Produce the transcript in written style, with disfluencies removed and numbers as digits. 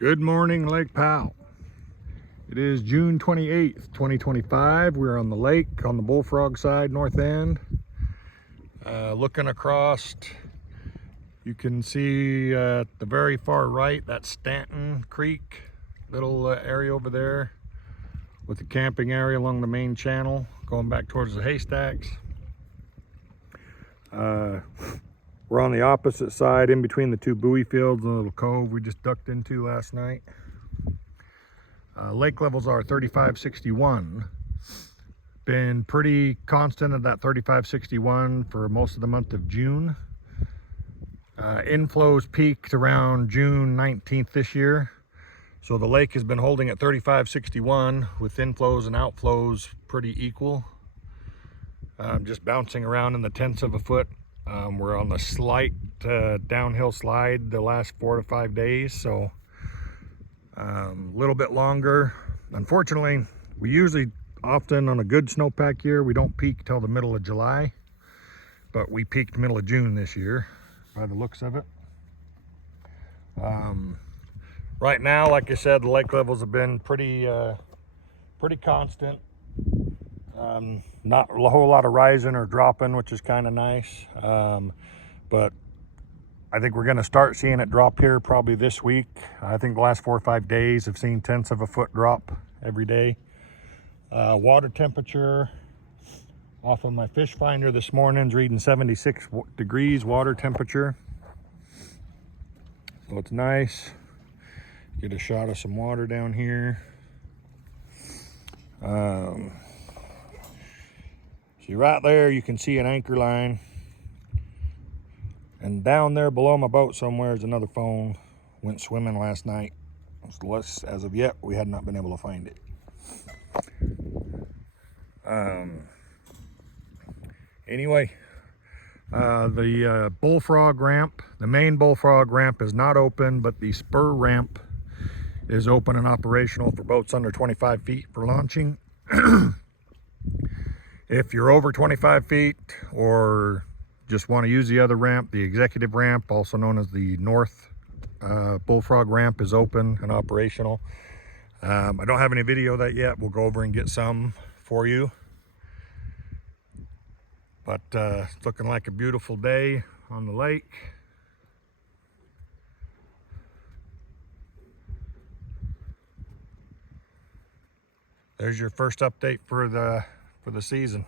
Good morning, Lake Powell. It is June 28th, 2025. We're on the lake on the Bullfrog side, north end. Looking across, you can see at the very far right, that's Stanton Creek, little area over there with the camping area along the main channel, going back towards the haystacks. We're on the opposite side, in between the two buoy fields, a little cove we just ducked into last night. Lake levels are 3561. Been pretty constant at that 3561 for most of the month of June. Inflows peaked around June 19th this year. So the lake has been holding at 3561 with inflows and outflows pretty equal. Just bouncing around in the tenths of a foot. We're on the slight downhill slide the last 4 to 5 days, so a little bit longer. Unfortunately, we usually often on a good snowpack year, we don't peak till the middle of July, but we peaked middle of June this year by the looks of it. Right now, like I said, the lake levels have been pretty constant. Not a whole lot of rising or dropping, which is kind of nice. But I think we're going to start seeing it drop here probably this week. I think the last 4 or 5 days have seen tenths of a foot drop every day. Water temperature off of my fish finder this morning is reading 76 degrees water temperature. So it's nice. Get a shot of some water down here. See right there, you can see an anchor line. And down there below my boat somewhere is another phone. Went swimming last night. As of yet, we had not been able to find it. Anyway, the Bullfrog ramp, the main Bullfrog ramp is not open, but the spur ramp is open and operational for boats under 25 feet for launching. If you're over 25 feet or just want to use the other ramp, the executive ramp, also known as the North Bullfrog ramp, is open and operational. I don't have any video of that yet. We'll go over and get some for you. But it's looking like a beautiful day on the lake. There's your first update for the season.